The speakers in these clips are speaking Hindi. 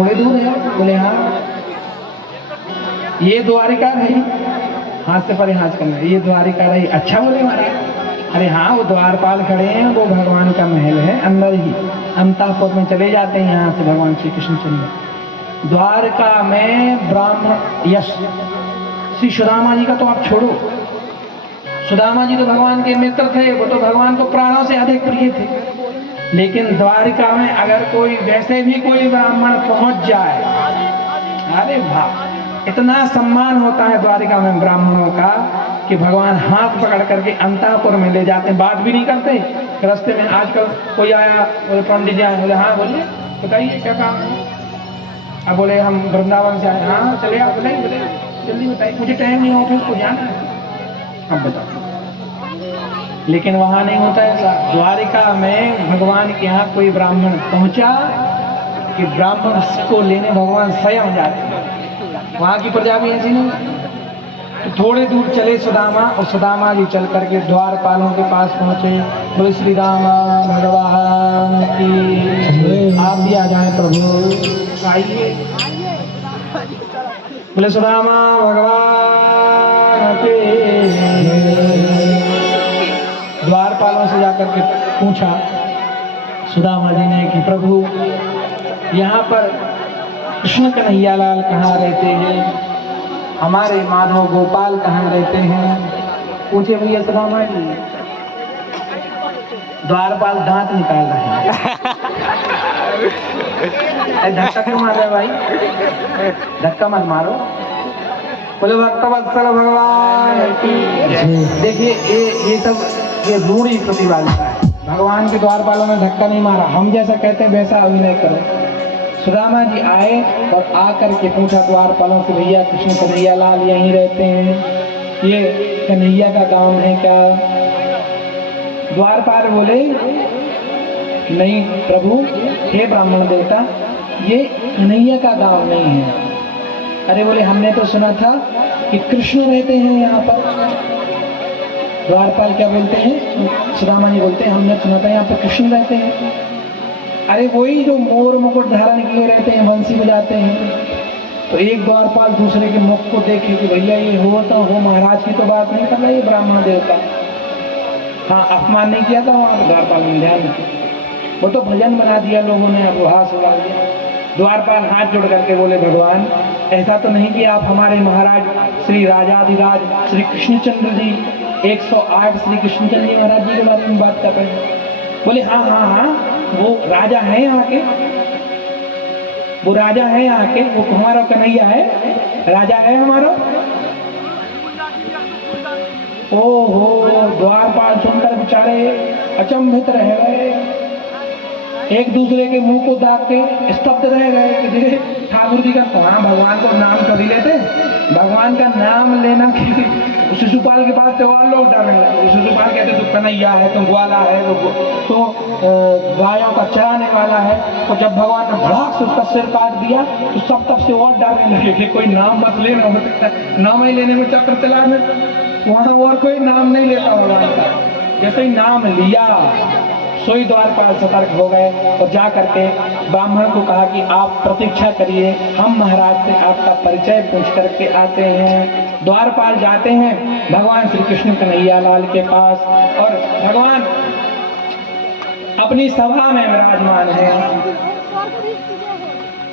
थोड़े दूर है? बोले हाँ। ये द्वारिका रही, हाथ से परे हाथ करना, ये द्वारिका रही। अच्छा बोले महाराज। अरे हाँ, वो द्वारपाल खड़े हैं, वो भगवान का महल है अंदर ही, अंतापुर में चले जाते हैं यहाँ से भगवान श्री कृष्ण चंद्र। द्वारका में ब्राह्मण यश, श्री सुदामा जी का तो आप छोड़ो, सुदामा जी तो भगवान के मित्र थे, वो तो भगवान को प्राणों से अधिक प्रिय थे। लेकिन द्वारिका में अगर कोई वैसे भी कोई ब्राह्मण पहुंच जाए, अरे वाह, इतना सम्मान होता है द्वारिका में ब्राह्मणों का कि भगवान हाथ पकड़ करके अंतापुर में ले जाते हैं। बात भी नहीं करते रास्ते में। आजकल कोई आया, बोले पंडित जी आए, बोले हाँ बोलिए बताइए क्या काम है। अब बोले हम वृंदावन से आए। हाँ चले आप, बताइए जल्दी बताइए, मुझे टाइम नहीं, ऑफिस को जाना है। अब बताओ। लेकिन वहां नहीं होता ऐसा। द्वारिका में भगवान के यहाँ कोई ब्राह्मण पहुंचा कि ब्राह्मण को लेने भगवान स्वयं जाते हैं। वहां की प्रजा भी ऐसी नहीं। तो थोड़े दूर चले सुदामा, और सुदामा जी चल करके द्वारपालों के पास पहुंचे। बोले श्री राम भगवान की, आप भी आ जाए प्रभु, आइए। बोले सुदामा भगवान के। द्वारपालों से जाकर के पूछा सुदामा जी ने कि प्रभु यहाँ पर कृष्ण कन्हैया लाल कहाँ रहते हैं, हमारे माधव गोपाल कहाँ रहते हैं? पूछे भैया सुदामा जी। द्वारपाल दांत निकाल रहे हैं। धक्का क्यों मार रहे भाई? धक्का मत मारो। बोले भक्तवत्सल भगवान की। देखिए ये सब ये रूढ़ी प्रतिभागिता है। भगवान के द्वारपालों ने धक्का नहीं मारा, हम जैसा कहते हैं वैसा अभिनय करें। सुदामा जी आए और आकर के पूछा द्वारपालों से, भैया कृष्ण कन्हैया लाल यहीं रहते हैं, ये कन्हैया का गांव है क्या? द्वारपाल बोले नहीं प्रभु, हे ब्राह्मण देवता, ये कन्हैया का गांव नहीं है। अरे बोले हमने तो सुना था कि कृष्ण रहते हैं यहाँ पर। द्वारपाल क्या बोलते हैं? सुदामा जी बोलते हैं हमने सुना था यहाँ पर कृष्ण रहते हैं। अरे वही जो मोर मुकुट धारण किए रहते हैं, बंसी बजाते हैं। तो एक द्वारपाल दूसरे के मुख को देखे कि भैया ये हो तो हो, महाराज की तो बात नहीं कर रहा, ये ब्राह्मण देवता। हाँ, अपमान नहीं किया था वहां पर द्वारपाल ने, ध्यान रखिए। वो तो भजन बना दिया लोगों ने, अब हाथ उड़ा दिया। द्वारपाल हाथ जोड़ करके बोले भगवान ऐसा तो नहीं कि आप हमारे महाराज श्री राजाधिराज श्री कृष्णचंद्र जी 108 श्री कृष्णचंद्र जी महाराज जी के बारे में बात कर रहे हैं? बोले हाँ हाँ हाँ, वो राजा है यहाँ के, वो राजा है यहाँ के, वो हमारा कन्हैया है, राजा है हमारा। ओहो, द्वारपाल सुनकर बेचारे अचंभित रह गए, एक दूसरे के मुंह को दाग के स्तब्ध रह गए कि ठाकुर जी का वहां भगवान को नाम कभी लेते, भगवान का नाम लेना कि शिशुपाल के पास त्योहार लोग डरने लगे। शिशुपाल कहते तो कन्हैया है, तो ग्वाला है, तो गायों का चराने वाला है। तो जब भगवान ने भड़ाक से उसका सिर काट दिया तो सब तब से और डरने लगे कि कोई नाम मत लेना, हो सकता है नाम ही लेने में चक्कर चला में वहां और कोई नाम नहीं लेता भगवान का। जैसे ही नाम लिया सोई द्वारपाल सतर्क हो गए और जा करके ब्राह्मण को कहा कि आप प्रतीक्षा करिए, हम महाराज से आपका परिचय पूछ करके आते हैं। द्वारपाल जाते हैं भगवान श्री कृष्ण कन्हैया लाल के पास और भगवान अपनी सभा में विराजमान है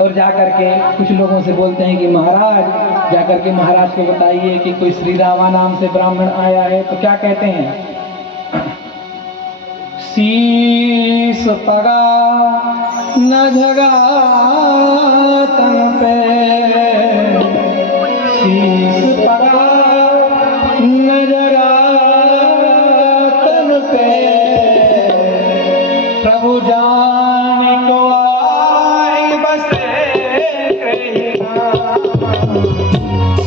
और जाकर के कुछ लोगों से बोलते हैं कि महाराज, जाकर के महाराज को बताइए कि कोई श्री रामा नाम से ब्राह्मण आया है। तो क्या कहते हैं? शीस पगा न झगा तन पे, शीस पगा न झगा तन पे, प्रभु जान को आई बसे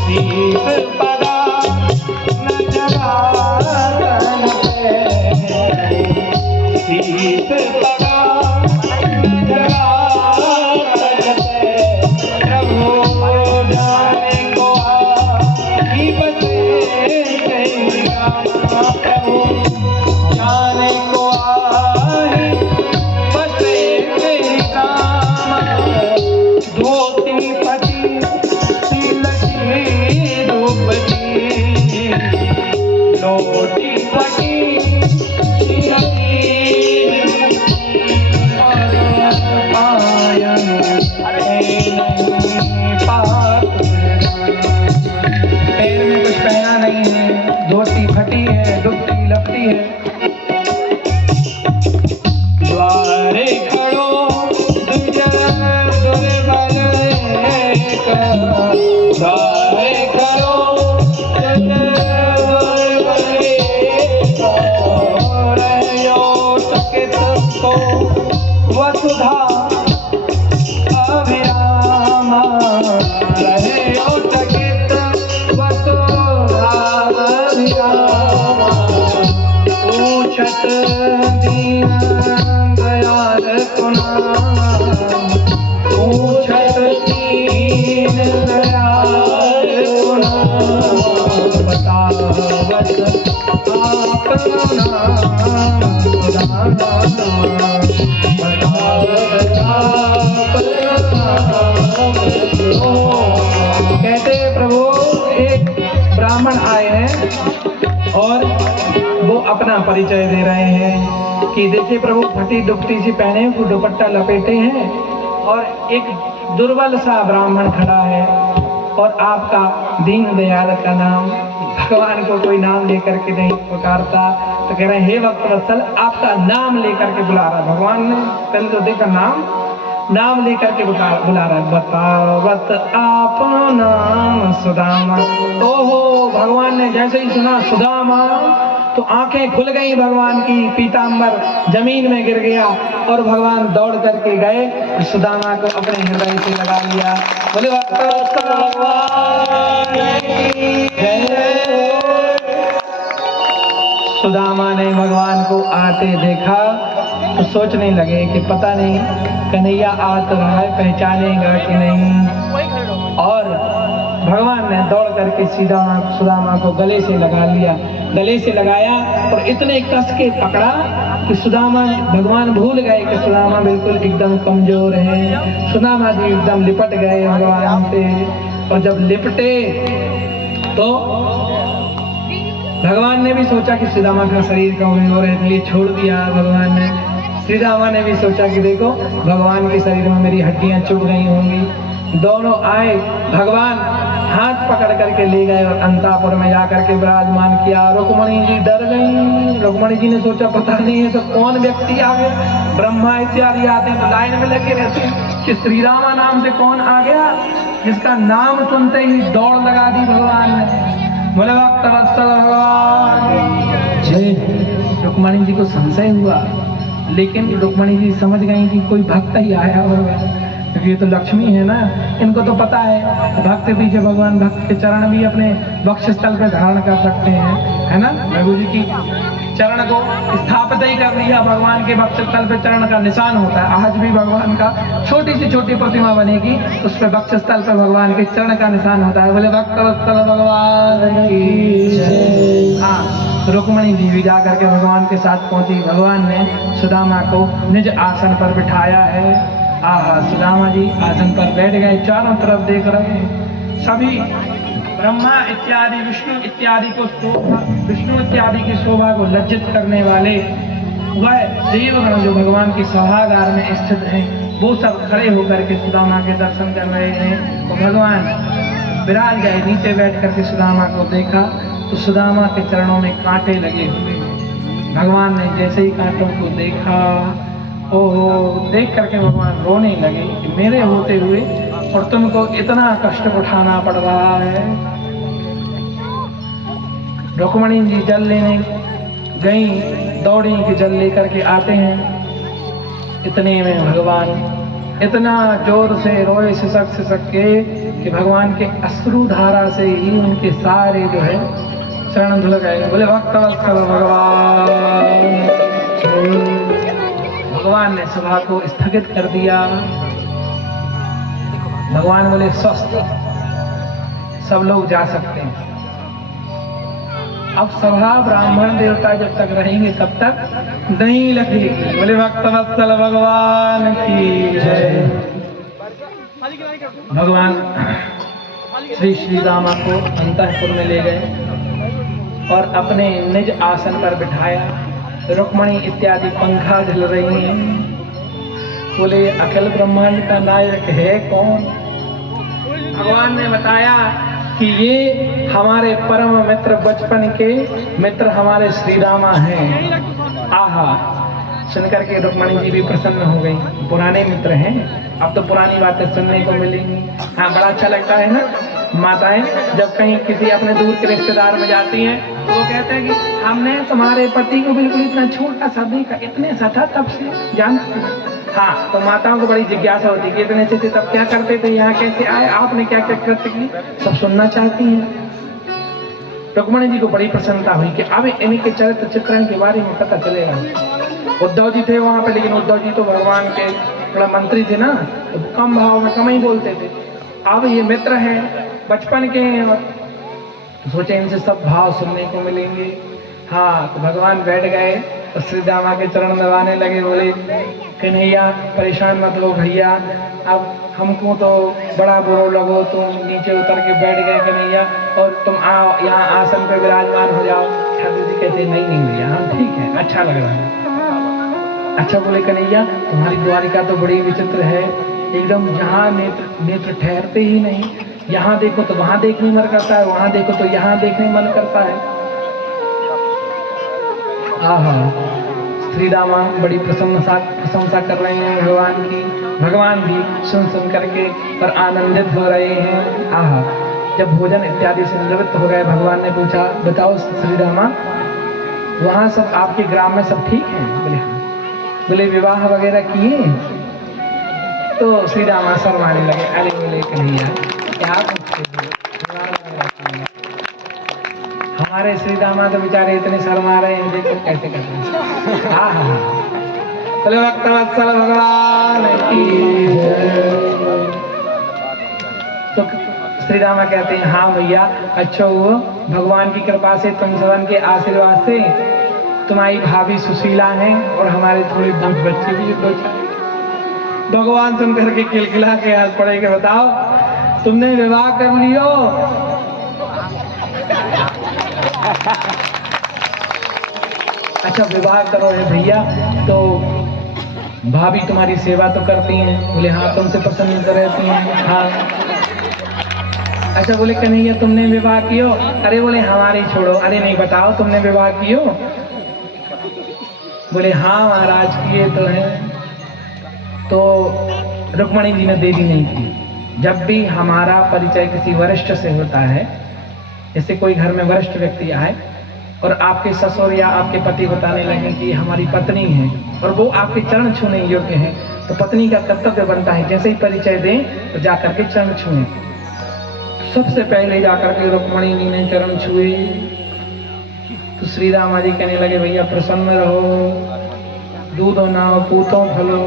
शीस पगा न झगा तन पे, शीस पगा न झगा तन पे, प्रभु जाने को आई बसे प्रभु जाने को आई अभिरामा रहे चकित वसुधा अभिरामा पूछत दीन दयाल कुनामा पूछत दीन दयाल कुनामा बतावत कहते प्रभु एक ब्राह्मण आए हैं और वो अपना परिचय दे रहे हैं कि देखिए प्रभु फटी दुपट्टी सी पहने दुपट्टा लपेटे हैं और एक दुर्बल सा ब्राह्मण खड़ा है और आपका दीन दयाल का नाम भगवान को कोई नाम लेकर के नहीं पुकारता तो कह रहे हैं हे भक्त वत्सल आपका नाम लेकर के बुला रहा भगवान ने पहले तो देखा नाम लेकर के बुला रहा बतावत आप नाम सुदामा। ओहो भगवान ने जैसे ही सुना सुदामा तो आंखें खुल गई भगवान की पीतांबर जमीन में गिर गया और भगवान दौड़ करके गए सुदामा को अपने हृदय से लगा लिया। बोले भगवान सुदामा ने भगवान को आते देखा तो सोचने लगे कि पता नहीं कन्हैया आ तो रहा है पहचानेगा कि नहीं और भगवान ने दौड़ करके सीधा सुदामा को गले से लगा लिया। गले से लगाया और इतने कस के पकड़ा कि सुदामा भगवान भूल गए कि सुदामा बिल्कुल एकदम कमजोर है। सुदामा जी एकदम लिपट गए भगवान से और जब लिपटे तो भगवान ने भी सोचा कि सुदामा का शरीर कमजोर है इसलिए छोड़ दिया भगवान ने। सुदामा ने भी सोचा कि देखो भगवान के शरीर में मेरी हड्डियां चुभ गई होंगी। दोनों आए भगवान हाथ पकड़ करके ले गए और अंतापुर में जाकर के विराजमान किया। रुक्मणी जी डर गई। रुक्मणी जी ने सोचा पता नहीं है तो कौन व्यक्ति आ गया। ब्रह्मा इत्यादि आते तो लाइन में लगे रहते कि श्री रामा नाम से कौन आ गया जिसका नाम सुनते ही दौड़ लगा दी भगवान ने। बोले भक्त वत्सल भगवान जय। रुक्मणी जी को संशय हुआ लेकिन रुक्मणी जी समझ गई कि कोई भक्त ही आया होगा क्योंकि ये तो लक्ष्मी है ना। इनको तो पता है भक्त पीछे भगवान भक्त के चरण भी अपने वक्षस्थल पे धारण कर सकते हैं है ना। रघु जी की चरण को स्थापित ही कर दिया। भगवान के वक्षस्थल पे चरण का निशान होता है। आज भी भगवान का छोटी से छोटी प्रतिमा बनेगी उस पे वक्षस्थल पे भगवान के चरण का निशान होता है। बोले भक्त वत्सल भगवान की जय। हाँ रुक्मणी जी भी जाकर के भगवान के साथ पहुंची। भगवान ने सुदामा को निज आसन पर बिठाया है। आहा सुदामा जी आसन पर बैठ गए। चारों तरफ देख रहे हैं सभी ब्रह्मा इत्यादि विष्णु इत्यादि को विष्णु इत्यादि की शोभा को लज्जित करने वाले वह देवगण जो भगवान की सभागार में स्थित हैं वो सब खड़े होकर के सुदामा के दर्शन कर रहे हैं। तो भगवान विराज गए नीचे बैठ करके सुदामा को देखा तो सुदामा के चरणों में कांटे लगे हुए। भगवान ने जैसे ही कांटों को देखा ओहो देख करके भगवान रोने लगे कि मेरे होते हुए और तुमको इतना कष्ट उठाना पड़ रहा है। रुक्मणी जी जल लेने गई दौड़ी कि जल लेकर के आते हैं। इतने में भगवान इतना जोर से रोए सिसक के कि भगवान के अश्रु धारा से ही उनके सारे जो है चरण धुल गए। बोले भक्त वत्सल भगवान ने सभा को स्थगित कर दिया। भगवान बोले स्वस्थ सब लोग जा सकते हैं। अब सभा ब्राह्मण देवता जब तक रहेंगे तब तक नहीं लगेगी। बोले भक्त वत्सल भगवान की जय। भगवान श्री रामा को अंतःपुर में ले गए और अपने निज आसन पर बिठाया। रुक्मणी इत्यादि पंखा झल रही हैं। बोले अखिल ब्रह्मांड का नायक है कौन। भगवान ने बताया कि ये हमारे परम मित्र बचपन के मित्र हमारे श्री रामा हैं। आहा सुनकर के रुक्मणी जी भी प्रसन्न हो गई। पुराने मित्र हैं अब तो पुरानी बातें सुनने को मिलेंगी। हाँ बड़ा अच्छा लगता है ना माताएं जब कहीं किसी अपने दूर के रिश्तेदार में जाती हैं तो वो कहते हैं कि हमने तुम्हारे पति को बिल्कुल इतना छोटा सा देखा इतने सा था तब से जानते हाँ, तो माताओं को बड़ी जिज्ञासा होती कि इतने अच्छे तब क्या करते थे, यहाँ कैसे आए, आपने क्या क्या कृत्य की, सब सुनना चाहती हैं। रुक्मणी जी को बड़ी प्रसन्नता हुई कि अब इनके चरित्र चित्रण के बारे में पता चलेगा। उद्धव जी थे वहां पे, लेकिन उद्धव जी तो भगवान के थोड़ा मंत्री थे ना, तो कम भाव में कम ही बोलते थे। अब ये मित्र हैं, बचपन के हैं, तो सोचे इनसे सब भाव सुनने को मिलेंगे। हाँ, तो भगवान बैठ गए तो श्री दामा के चरण दबाने लगे, बोले कन्हैया परेशान मत हो भैया, अब हमको तो बड़ा बुरा लगो, तुम नीचे उतर के बैठ गए कन्हैया, और तुम आओ यहाँ आसन पे विराजमान हो जाओ। ठाकुर जी कहते नहीं नहीं भैया, हाँ ठीक है, अच्छा लग रहा है। अच्छा, बोले कन्हैया तुम्हारी द्वारिका तो बड़ी विचित्र है, एकदम जहाँ नेत्र ठहरते ही नहीं, यहाँ देखो तो वहां देखने मन करता है, वहां देखो तो यहाँ देखने मन करता है। श्री रामा बड़ी प्रशंसा कर रहे हैं भगवान की। भगवान भी सुन करके और आनंदित हो रहे हैं। जब भोजन इत्यादि से निवृत्त हो गए, भगवान ने पूछा बताओ श्री रामा, वहां सब आपके ग्राम में सब ठीक है? बोले हाँ। बोले विवाह वगैरह किए? तो श्री रामा शर्माने लगे, अरे बोले कन्हैया क्या पूछते हो, हमारे श्री रामा तो बेचारे इतने शर्मा रहे हैं, देखो कैसे कर रहे हैं। हाँ, बोले भक्तवत्सल भगवान की। तो श्री रामा कहते हैं हाँ भैया, अच्छा हुआ भगवान की कृपा से, तुम सबन के आशीर्वाद से तुम्हारी भाभी सुशीला है और हमारे थोड़े दूध बच्चे भी दो। भगवान सुन करके खिलखिला के हंस पड़े कि बताओ तुमने विवाह कर लियो। अच्छा विवाह करो है भैया, तो भाभी तुम्हारी सेवा तो करती हैं? बोले हाँ, तुमसे प्रसन्न रहती हैं। हाँ। अच्छा, बोले कन्हैया तुमने विवाह कियो? अरे बोले हमारे छोड़ो, अरे नहीं बताओ तुमने विवाह कियो? बोले हाँ महाराज किए तो हैं। तो रुक्मणी जी ने देरी नहीं की। जब भी हमारा परिचय किसी वरिष्ठ से होता है, जैसे कोई घर में वरिष्ठ व्यक्ति आए और आपके ससुर या आपके पति बताने लगे कि हमारी पत्नी है और वो आपके चरण छूने योग्य है, तो पत्नी का कर्तव्य बनता है जैसे ही परिचय दें तो जाकर के चरण छुएं। सबसे पहले जाकर के रुक्मणी जी ने चरण छुए। तो श्री रामा जी कहने लगे भैया प्रसन्न रहो, दूधो नाओ पूतो फलो।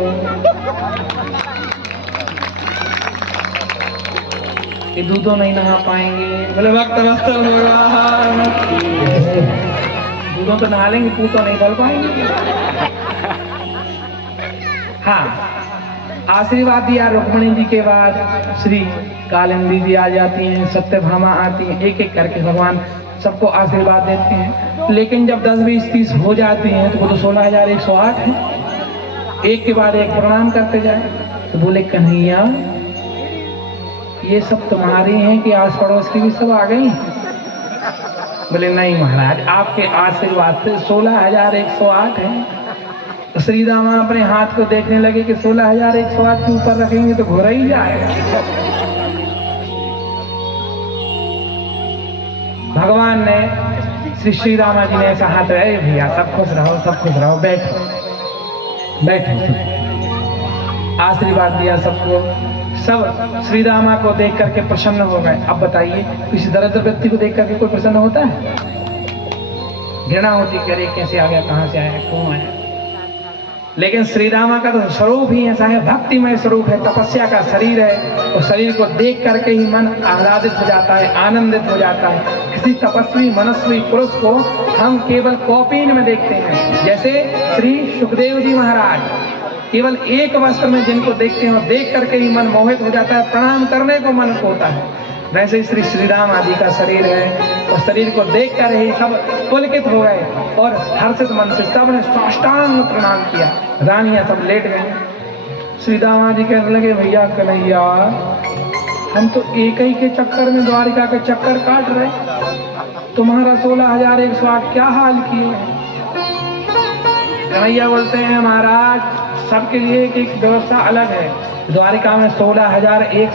ये दूधो नहीं नहा पाएंगे। बोले भक्त भगवान, दूधों तो नहा लेंगे, पूतो नहीं फल पाएंगे। हाँ, आशीर्वाद दिया रुक्मणी जी के बाद श्री कालिंदी जी आ जाती हैं, सत्यभामा आती हैं, एक एक करके भगवान सबको आशीर्वाद देते हैं। लेकिन जब 10, 20, 30 हो जाती हैं तो वो तो 16,108 है, एक के बाद एक प्रणाम करते जाए। तो बोले कन्हैया ये सब तुम्हारी हैं कि आस पड़ोस की भी सब आ गई? बोले नहीं महाराज, आपके आशीर्वाद से 16,108 है। तो श्री रामा अपने हाथ को देखने लगे कि 16,108 के ऊपर रखेंगे तो घोरा ही जाएगा। भगवान ने श्री रामा जी ने ऐसा हाथ रहे भैया सब खुश रहो, सब खुश रहो, बैठो बैठो, आशीर्वाद दिया सबको। सब श्री रामा को देख करके प्रसन्न हो गए। अब बताइए किसी दरिद्र व्यक्ति को देख करके कोई प्रसन्न होता है? घृणा होती, करे कैसे आ गया, कहां से आया, क्यों आया। लेकिन श्री रामा का तो स्वरूप ही ऐसा है, भक्तिमय स्वरूप है, तपस्या का शरीर है, और शरीर को देख करके ही मन आह्लादित हो जाता है, आनंदित हो जाता है। किसी तपस्वी मनस्वी पुरुष को हम केवल कॉपीन में देखते हैं, जैसे श्री सुखदेव जी महाराज केवल एक वस्त्र में जिनको देखते हैं, देख करके ही मन मोहित हो जाता है, प्रणाम करने को मन होता है। वैसे ही श्री राम आदि का शरीर है, और शरीर को देख कर ही सब पुलकित हो गए और हर्षित मन से सबने साष्टांग प्रणाम किया। रानियां सब लेट गए। श्री राम आदि कहने लगे भैया कन्हैया हम तो एक ही के चक्कर में द्वारिका के चक्कर काट रहे, तुम्हारा 16,108 क्या हाल किए हैं। कन्हैया बोलते हैं महाराज सबके लिए एक व्यवस्था अलग है। द्वारिका में 16,108